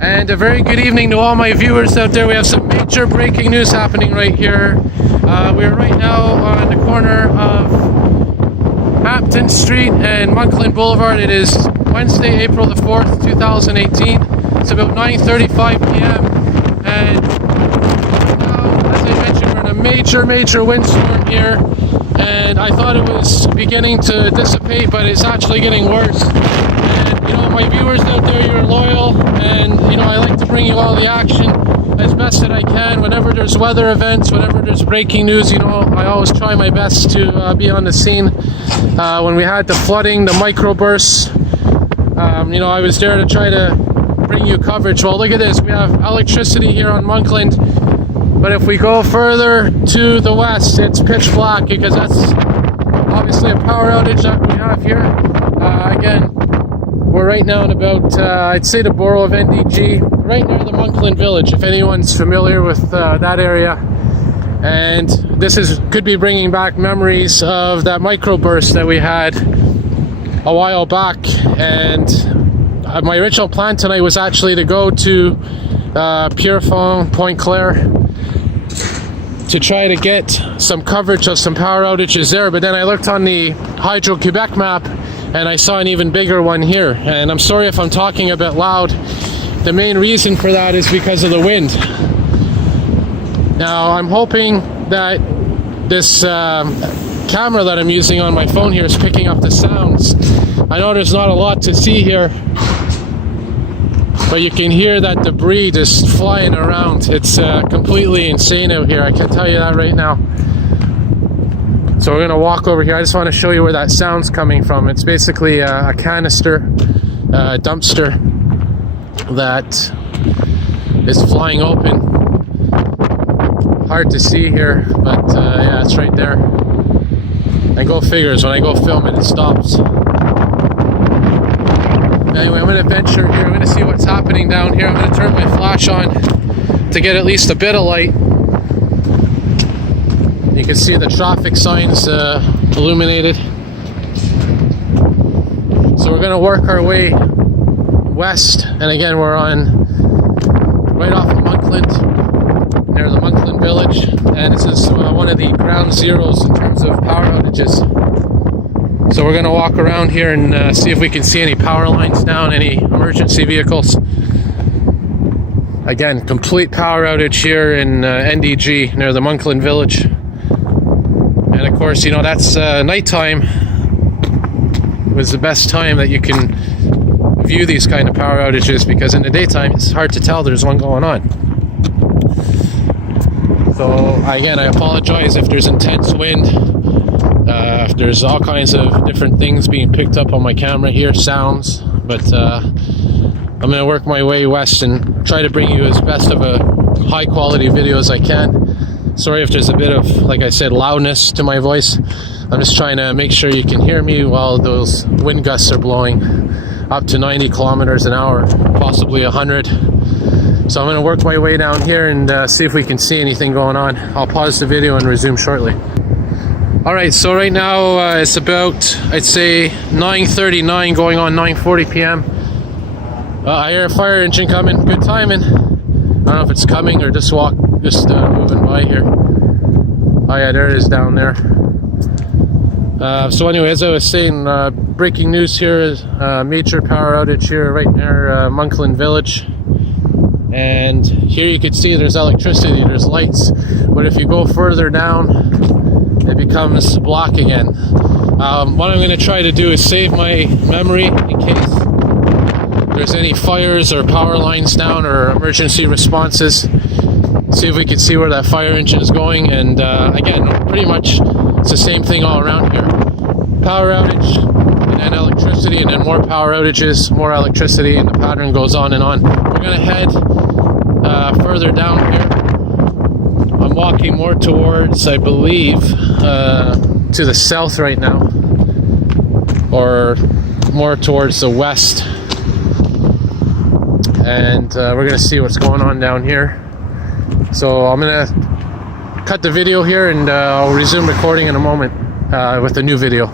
And a very good evening to all my viewers out there. We have some major breaking news happening right here. We're right now on the corner of Hampton Street and Monkland Boulevard. It is Wednesday, April the 4th, 2018. It's about 9:35 p.m. And now, as I mentioned, we're in a major windstorm here. And I thought it was beginning to dissipate, but it's actually getting worse. And you know, my viewers out there, you're loyal, and you know, I like to bring you all the action as best that I can. Whenever there's weather events, whenever there's breaking news, you know, I always try my best to be on the scene. When we had the flooding, the microbursts, you know, I was there to try to bring you coverage. Well, look at this, we have electricity here on Monkland. But if we go further to the west, it's pitch black because that's obviously a power outage that we have here. Again, we're right now in about, I'd say the borough of NDG, right near the Monkland Village, if anyone's familiar with that area. And this could be bringing back memories of that microburst that we had a while back. And my original plan tonight was actually to go to Pierrefonds, Point Claire, to try to get some coverage of some power outages there, but then I looked on the Hydro-Quebec map and I saw an even bigger one here. And I'm sorry if I'm talking a bit loud. The main reason for that is because of the wind. Now I'm hoping that this camera that I'm using on my phone here is picking up the sounds. I know there's not a lot to see here, but you can hear that debris just flying around. It's completely insane out here, I can tell you that right now. So we're gonna walk over here. I just want to show you where that sound's coming from. It's basically a canister, dumpster that is flying open. Hard to see here, but yeah, it's right there. And go figures, when I go film it, it stops. Anyway, I'm going to venture here. I'm going to see what's happening down here. I'm going to turn my flash on to get at least a bit of light. You can see the traffic signs illuminated. So we're going to work our way west. And again, we're on right off of Monkland, near the Monkland Village. And this is one of the ground zeros in terms of power outages. So we're going to walk around here and see if we can see any power lines down, any emergency vehicles. Again, complete power outage here in NDG near the Monkland Village. And of course, you know, that's nighttime was the best time that you can view these kind of power outages, because in the daytime it's hard to tell there's one going on. So again, I apologize if there's intense wind. There's all kinds of different things being picked up on my camera here, sounds, but I'm going to work my way west and try to bring you as best of a high quality video as I can. Sorry if there's a bit of, like I said, loudness to my voice. I'm just trying to make sure you can hear me while those wind gusts are blowing up to 90 kilometers an hour, possibly 100. So I'm going to work my way down here and see if we can see anything going on. I'll pause the video and resume shortly. Alright, so right now it's about, I'd say, 9:39 going on 9:40 p.m. I hear a fire engine coming. Good timing. I don't know if it's coming or just moving by here. Oh yeah, there it is down there. So anyway, as I was saying, breaking news here is a major power outage here right near Monkland Village. And here you can see there's electricity, there's lights. But if you go further down, it becomes black again. What I'm going to try to do is save my memory in case there's any fires or power lines down or emergency responses. See if we can see where that fire engine is going. And again, pretty much it's the same thing all around here. Power outage, and then electricity, and then more power outages, more electricity, and the pattern goes on and on. We're going to head further down here. I'm walking more towards, I believe, to the south right now, or more towards the west. And we're going to see what's going on down here. So I'm going to cut the video here and I'll resume recording in a moment with a new video.